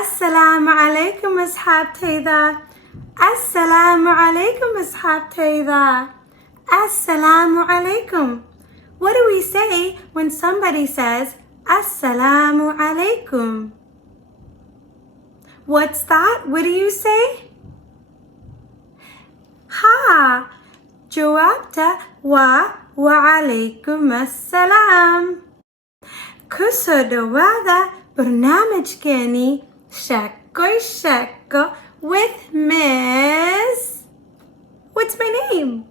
السلام عليكم أصحاب تيدا. السلام عليكم أصحاب تيدا. Assalamu alaikum. What do we say when somebody says Assalamu alaikum? What's that? What do you say? Ha. جوابته وعليكم السلام. كسر هذا برنامج كاني شكو with Miss. What's my name?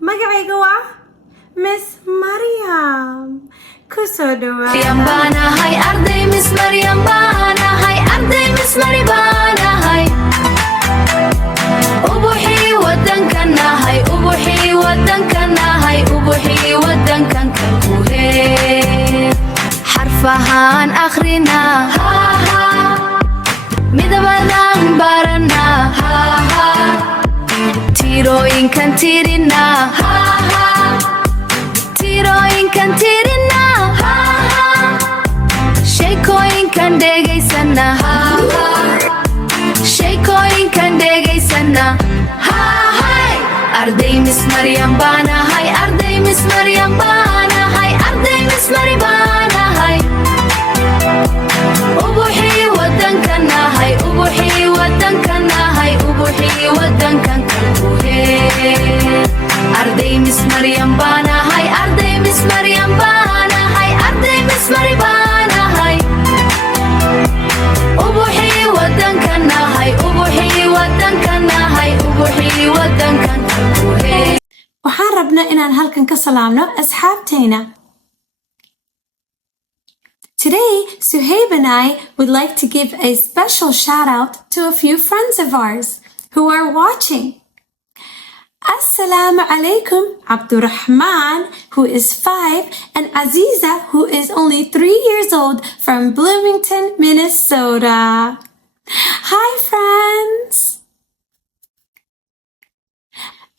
Magaigawa? Miss Mariam. Kusodowa. Mariam bana hai arday Miss Mariam bana hai arday Miss Maribana hai. Ubuhi wadankana hai ubuhi wadankana hai ubuhi wadankanka kuhe. Harfahan akhrina ha ha. Midabadan barana ha ha. Tiroinkan tirina ha ha. Tiroinkan tirina ha ha. Sheekoyinkan dhegaysana ha ha. Sheekoyinkan dhegaysana ha hay. Arday Miss Mariam bana hay arday Miss Mariam bana hay arday Miss Maribana hay. Ubuhi wadankana hay ubuhi wadankana hay ubuhi wadankanka kuhe. Arday Miss Mariam bana hay arday Miss Mariam bana hay arday Miss Maribana hay. Ubuhi wadankana hay ubuhi wadankana hay ubuhi wadankanka kuhe. waxaan rabnaa inaan halkan ka salaamno asxaabteena. Today, Suhaib and I would like to give a special shout out to a few friends of ours who are watching. Assalamu alaikum Abdurrahman, who is 5, and Aziza, who is only 3 years old from Bloomington, Minnesota. Hi friends!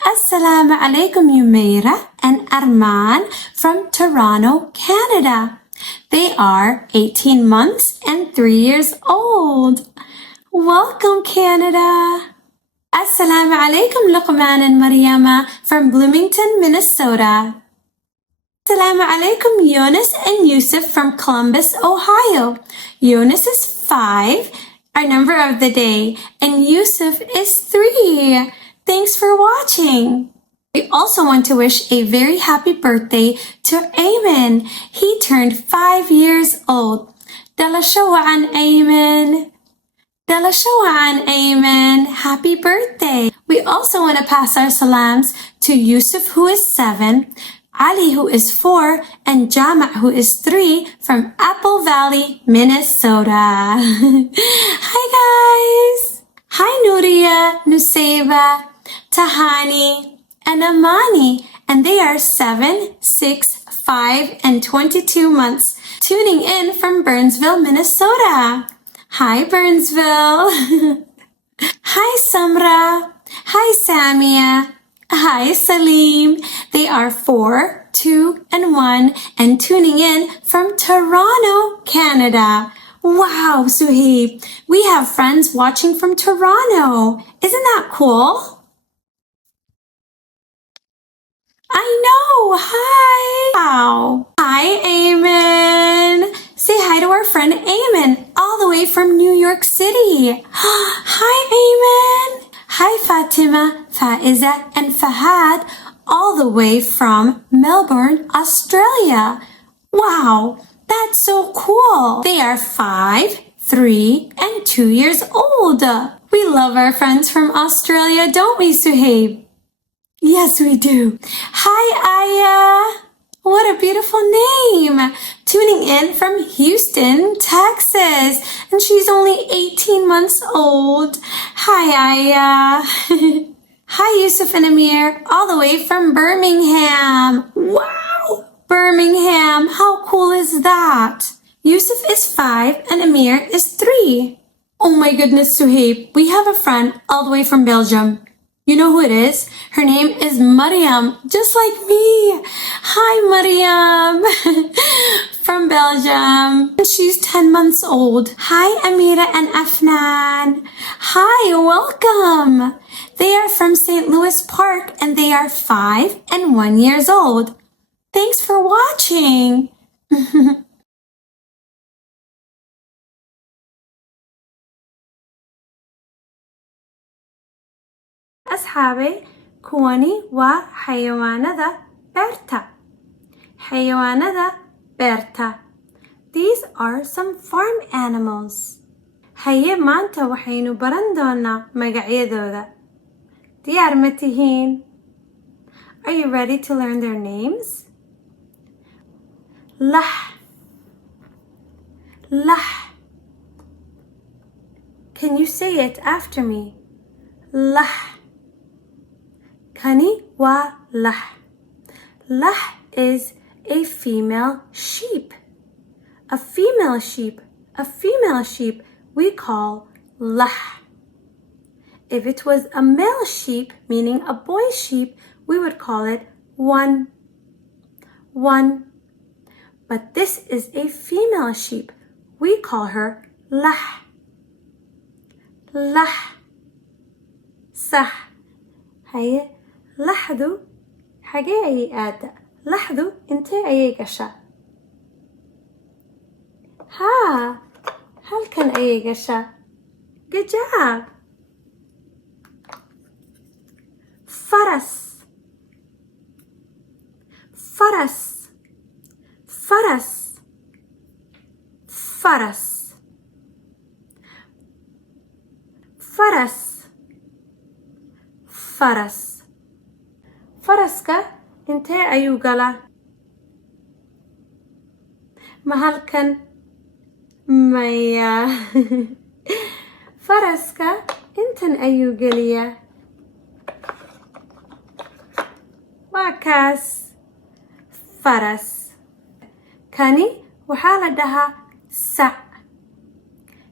Assalamu alaikum Yumeira and Arman from Toronto, Canada. They are 18 months and 3 years old. Welcome, Canada. Assalamu alaikum Luqman and Mariama from Bloomington, Minnesota. Assalamu alaikum Yunus and Yusuf from Columbus, Ohio. Yunus is 5, our number of the day, and Yusuf is 3. Thanks for watching. We also want to wish a very happy birthday to Ayman. He turned 5 years old. Dala shawa'an Ayman. Dala shawa'an Ayman. Happy birthday. We also want to pass our salams to Yusuf, who is 7, Ali, who is 4, and Jama', who is 3, from Apple Valley, Minnesota. Hi guys. Hi Nuria, Nusayba, Tahani, and Amani, and they are 7, 6, 5, and 22 months, tuning in from Burnsville, Minnesota. Hi, Burnsville. Hi, Samra. Hi, Samia. Hi, Salim. They are 4, 2, and 1, and tuning in from Toronto, Canada. Wow, Suhaib, we have friends watching from Toronto. Isn't that cool? I know. Hi. Wow. Hi, Ayman. Say hi to our friend Ayman, all the way from New York City. Hi, Ayman. Hi, Fatima, Faiza, and Fahad, all the way from Melbourne, Australia. Wow, that's so cool. They are 5, 3, and 2 years old. We love our friends from Australia, don't we, Suhaib? Yes, we do. Hi, Aya. What a beautiful name. Tuning in from Houston, Texas. And she's only 18 months old. Hi, Aya. Hi, Yusuf and Amir, all the way from Birmingham. Wow. Birmingham. How cool is that? Yusuf is 5 and Amir is 3. Oh my goodness, Suhaib. We have a friend all the way from Belgium. You know who it is? Her name is Mariam, just like me. Hi, Mariam. from Belgium. And she's 10 months old. Hi, Amira and Afnan. Hi, welcome. They are from St. Louis Park and they are 5 and 1 years old. Thanks for watching. أصحابي كواني وحيوانات بيرتا. حيوانات بيرتا. These are some farm animals. هيا maanta waxaynu baran doonaa magacyadooda. Diyaar ma tihiin? Are you ready to learn their names? Lah. Lah. Can you say it after me? Lah. Kani wa lah. Lah is a female sheep. A female sheep. A female sheep we call lah. If it was a male sheep, meaning a boy sheep, we would call it one. One. But this is a female sheep. We call her lah. Lah. Sah. هيا لاحظوا حاجة أي آداء. لاحظوا انت أي قشة. هل كان أي قشة؟ Good job. فرس. فرس. فرس. فرس. فرس. فرس. فرسك انت أيو قلا. محلكن مايا. فرسك انتن أيو قليا. واكاس فرس. كاني وحالة دها سع.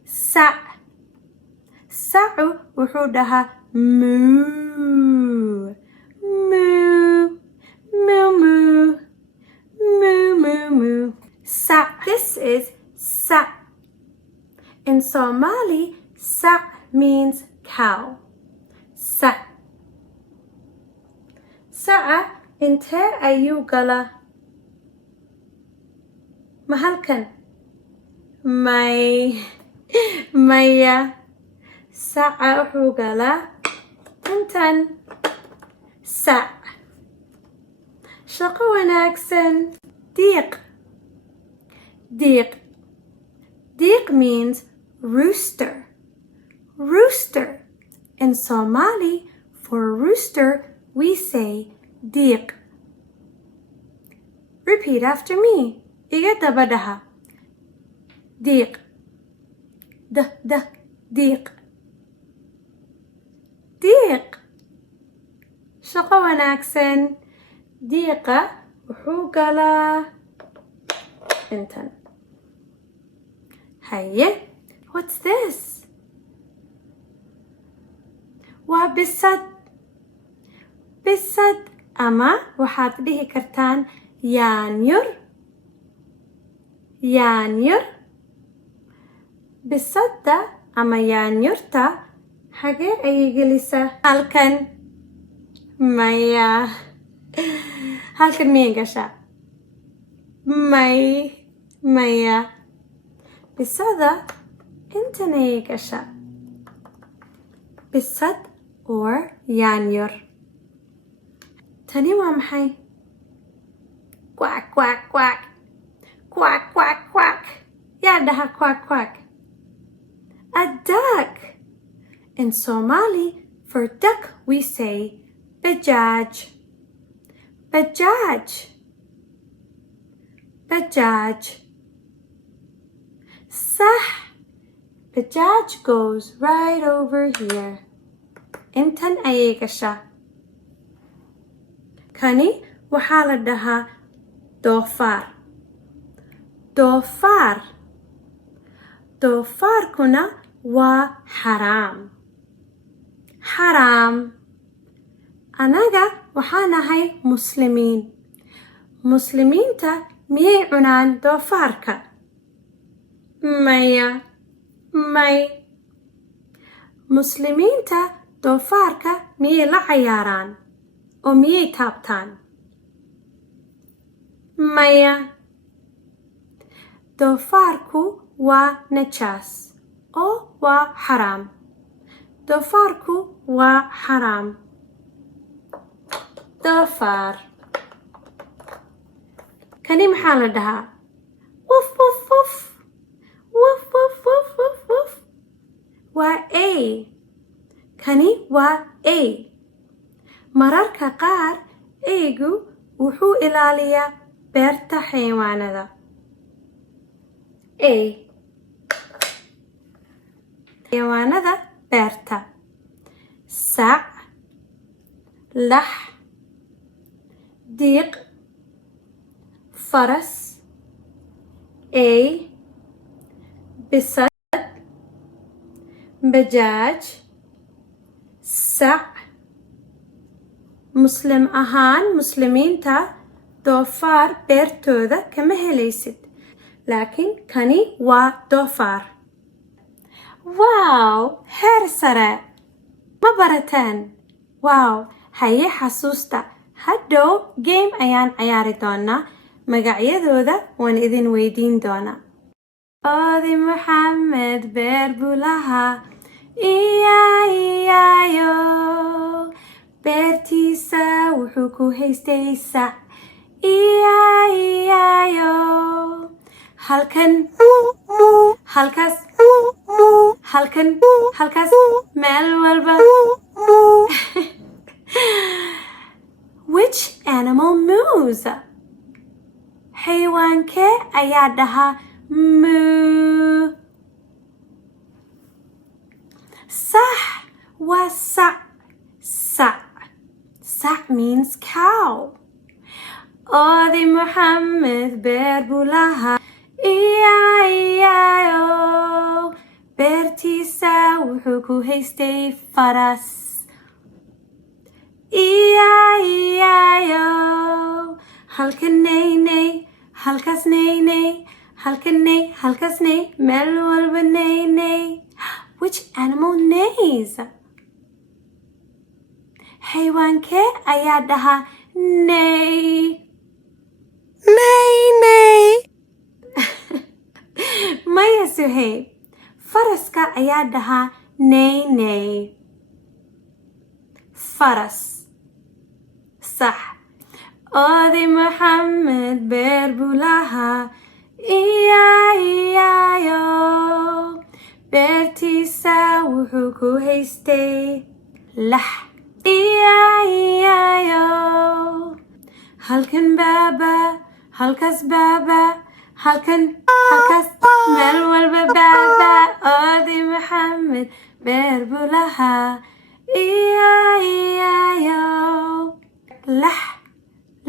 سع. سع وحودها مو. Moo, moo, moo, moo, moo, moo. Sa. This is sa. In Somali, sa means cow. Sa. Sa inte ayu gala. Mahalkan. Maya. Sa uhu gala. Tantan. Sa. شقو وناكسن. ديق. ديق. Deek means rooster. Rooster. In Somali, for rooster, we say deek. Repeat after me. Iga badaha. Deek. Deek. Deek. شقا وناكسن. ديقة وحوقلا انتن. هيا. What's this? وبسد. بسد أما وحات به كرتان يانير. يانير. بسد أما يانيرتا حاجة أي جلسة. هالكن مايا. هالكن مين قشا. مايا. بسادة انت نيقشا. بسد or يانير. تاني وامحي. كواك كواك كواك. كواك كواك كواك. يا دها كواك كواك. A duck. In Somali, for duck we say بجاج. بجاج. بجاج. صح. Bajaj goes right over here. Intan ayagasha. Kani waxaa dhahaa doofaar. Doofaar. Doofaarkuna waa xaraam. Xaraam. Anaga waxaa nahay muslimiin. Muslimiinta miyay cunaan doofaarka? Maya, may. Muslimiinta doofaarka miyay la cayaaraan oo miyay taabtaan? Maya. Doofaarku waa najaas oo waa xaraam. Doofaarku waa xaraam. Doofaar. Kani maxaa la dhahaa? Wuf wuf wuf. Wuf wuf wuf wuf wuf. Waa A. Kani waa A. Mararka qaar eeygu wuxuu ilaaliyaa beerta xayawaanada. A. xayawaanada beerta. Sac, lax, diiq, faras, eey, bisad, bajaaj, sac. Muslim ahaan muslimiinta doofaar beertooda kama helaysid, laakiin kani waa doofaar. Wow, heer sare ma barateen? Wow, haye xasuusta, hadhow game ayaan ciyaari doonaa, magacyadooda waan idin weydiin doonaa. Oday Maxamed beer buu lahaa, iyayo beertiisa wuxuu ku haystay sac, iyayo halkan halkaas halkan halkaas meel walba. Which animal moves? Xayawaankee ayaa dhahaa moo? Sax, waa sac. Sac. Sac means cow. Oday Maxamed beer buu lahaa, iyayo beertiisa wuxuu ku haystay faras, iyayo halkan naynay halkaas naynay halkan nay halkaas nay meel walba naynay. Which animal neighs? Xayawaankee ayaa dhahaa nay? Nay, nay. Maya Suhayb, faraska ayaa dhahaa nay, nay. Faras. Sax. Oday Maxamed beer buu lahaa, iyayo beertiisa wuxuu ku haystay lax, iyayo halkan baaba halkaas baaba halkan halkaas meel walba baaba. Oday Maxamed beer buu lahaa, iyayo lax.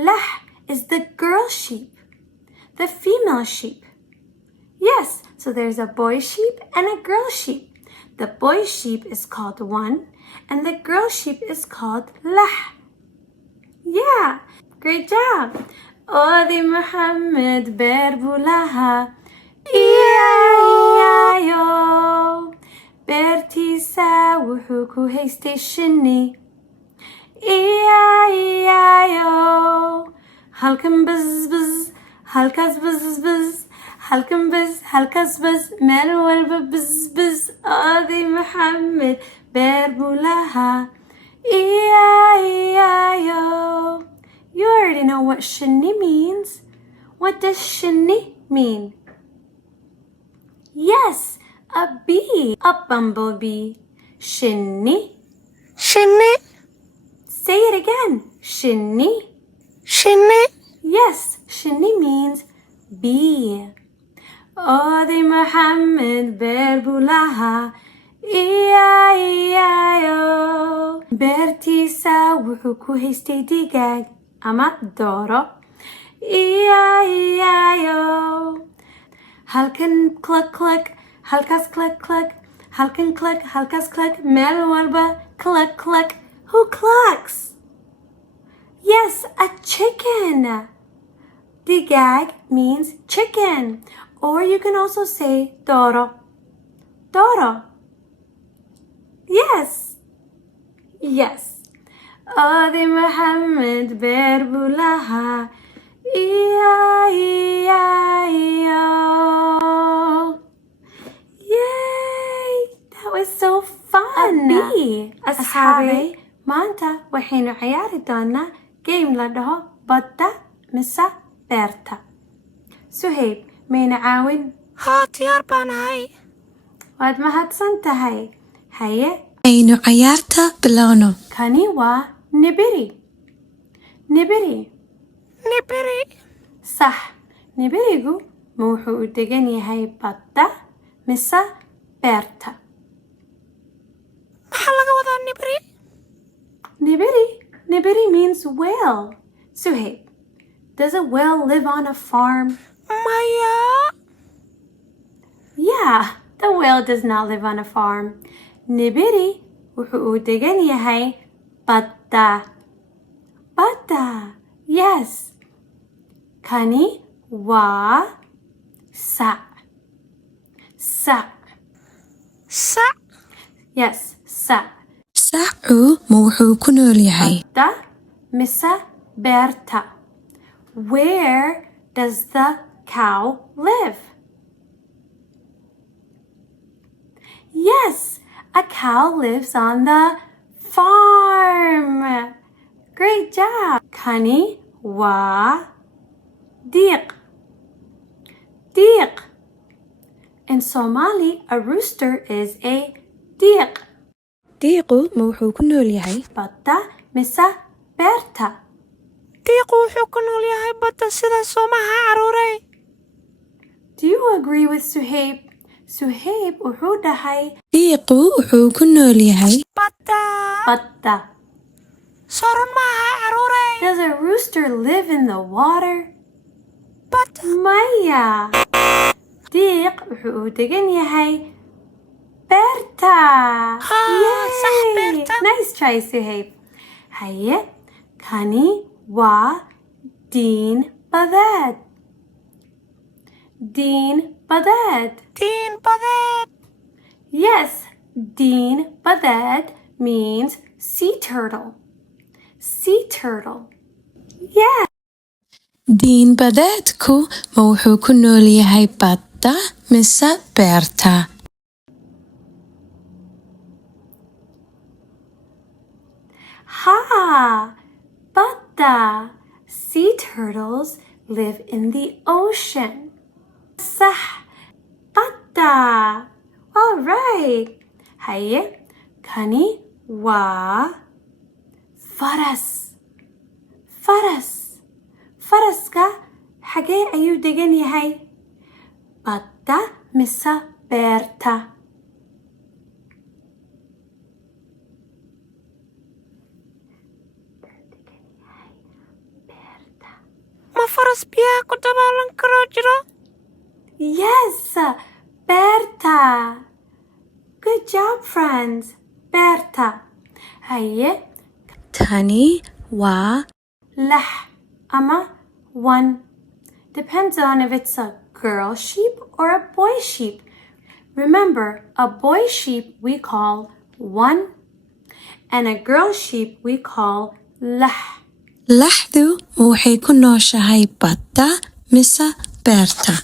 Lax is the girl sheep, the female sheep. Yes, so there's a boy sheep and a girl sheep. The boy sheep is called one and the girl sheep is called lax. Yeah, great job. Oday Maxamed beer buu lahaa, iyayo beertiisa wuxuu ku haystay shinni, iyayo halkan baz baz halkaas baz baz halkan baz halkaas baz meel walba baz baz. Oday Maxamed beer buu lahaa, iyayo. You already know what shinni means. What does shinni mean? Yes, a bee, a bumblebee. Shinni. Shinni. Say it again. Shinni. Shinni. Yes, shinni means bee. Oday Maxamed beer buu lahaa, iyayo beertiisa wuxuu ku haystay digaag ama dooro, iyayo halkan cluck cluck halkaas cluck cluck halkan cluck halkaas cluck meel walba cluck cluck. Who clucks? Yes, a chicken. Digag means chicken, or you can also say toro. Toro. Yes. Yes. Adi Muhammad berbulaha. E-I-E-I-O. Yay! That was so fun. أصحابي maanta waxaynu ciyaari doonaa game la dhaho badda mise beerta. Suhayb, mayna caawin? haa diyaar baan ahay. Waad mahadsan tahay. Haye, aynu ciyaarta bilowno. kani waa nibiri. Nibiri. Nibiri. Sax, nibirigu ma wuxuu u degan yahay badda mise beerta? maxaa laga wadaa nibiri? Nibiri means whale. Suhayb, does a whale live on a farm? maya. Yeah, the whale does not live on a farm. Nibiri wuxuu u degan yahay badda. Badda. Yes. Kani waa sac. Sac. sac. Yes, sac. sacu ma wuxuu ku nool yahay Badda mise beerta? Where does the cow live? Yes, a cow lives on the farm. Great job. Kani waa diiq. Diiq. In Somali, a rooster is a diiq. diiqu ma wuxuu ku nool yahay Badda mise beerta? diiqu wuxuu ku nool yahay badda sida soomaha caruuray. Do you agree with Suhayb? Suhayb wuxuu dhahay diiqu wuxuu ku nool yahay badda. badda. soron maaha caruuray. Does a rooster live in the water? badda. Maya. Diiq wuxuu u degan yahay beerta. sax, Yay! beerta. Nice try, Suhayb. Haye, kani waa diin badeed. Diin badeed. diin badeed. Yes, diin badeed means sea turtle. Sea turtle. Yeah. diin badeedku ma wuxuu ku nool yahay badda mise beerta? Ha! Badda. Sea turtles live in the ocean. Sah. Badda. All right. Haye, kani waa faras. Faras. Faraska xagee ayuu degan yahay? Badda mise beerta? ma faras biyaha ku dabaalan karoo jiro? Yes, Berta. Good job, friends. Berta. Haye, tani waa lah ama one. Depends on if it's a girl sheep or a boy sheep. Remember, a boy sheep we call one, and a girl sheep we call lah. laxdu ma waxay ku nooshahay badda mise beerta?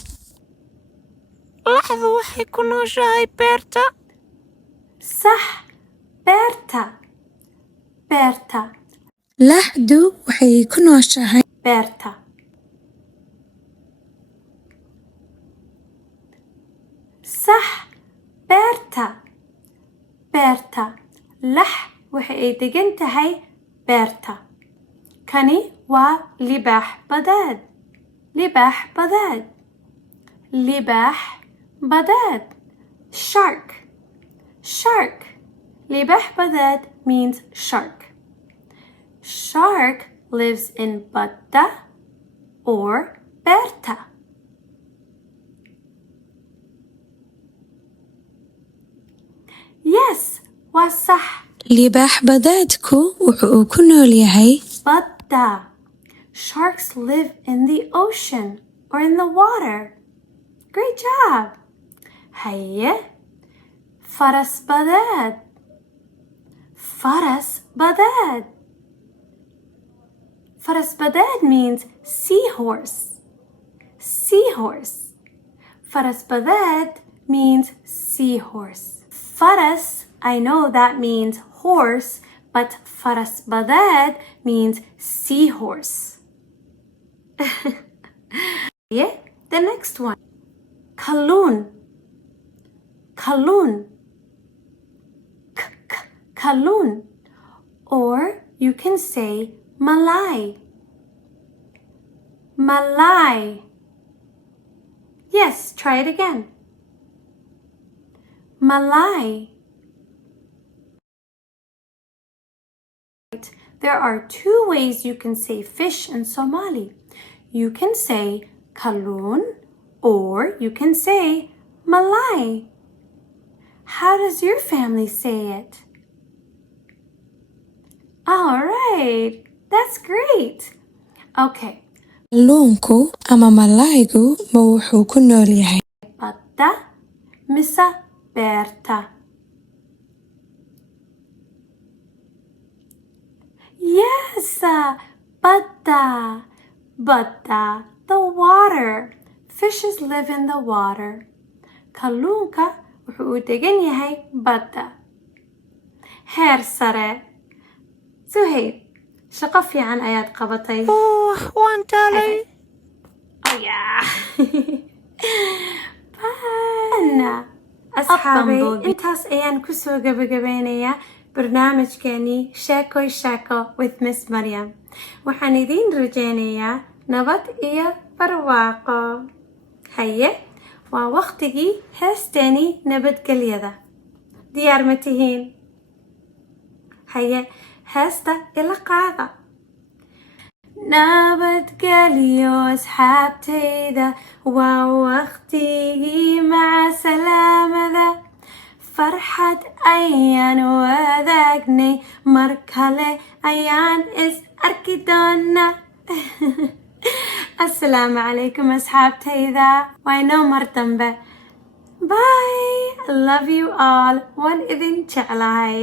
laxdu waxay ku nooshahay beerta. Sah, Berta. Berta. laxdu waxay ku nooshahay Berta. Sah, Berta. Berta. Lah waxay ay degan tahay beerta. Kani waa libaax badeed. Libaax badeed. Libaax badeed. Shark. Shark. Libaax badeed means shark. Shark lives in badda or beerta. Yes, waa sax. libaax badeedku wuxuu ku nool yahay Badda. Sharks live in the ocean or in the water. Great job. هيا فرس بداد. فرس بداد. فرس بداد means seahorse. Seahorse. فرس بداد means seahorse. Faras, I know that means horse, but faras badad means seahorse. Yeah, the next one. Kaloon. Kaloon. Kaloon. Or you can say Malay. Malay. Yes, try it again. Malay. There are two ways you can say fish in Somali. You can say Kaloon or you can say Malay. How does your family say it? All right, that's great. Okay. Kalluunku ama malaygu ma wuxuu ku nool yahay Badda mise beerta? Yes, badda. Badda, the water. Fishes live in the water. Kalluunka wuxuu degan yahay badda. Heer sare. Suhayb, shaqo fiican ayaad qabatay. waan taalay Oh yeah. Bye. أصحابي intaas ayaan kusoo gabagabeynayaa barnaamijkeeni Sheekoy Sheeko with Miss Maryam. Waxaan idiin rajaynayaa nabad iyo barwaaqo. Haye, waa waqtigii heesteeni nabadgelyada. Diyaar ma tihiin? Haye, heesta ila qaada. nabadgelyo asxaabtayda waa waqtigii maca salaamada farxad ayaan wadaagnay mar kale ayaan is arki doonaa assalaamu calaykum asxaabtayda waa inoo mar dambe bye I love you all waan idin jeclahay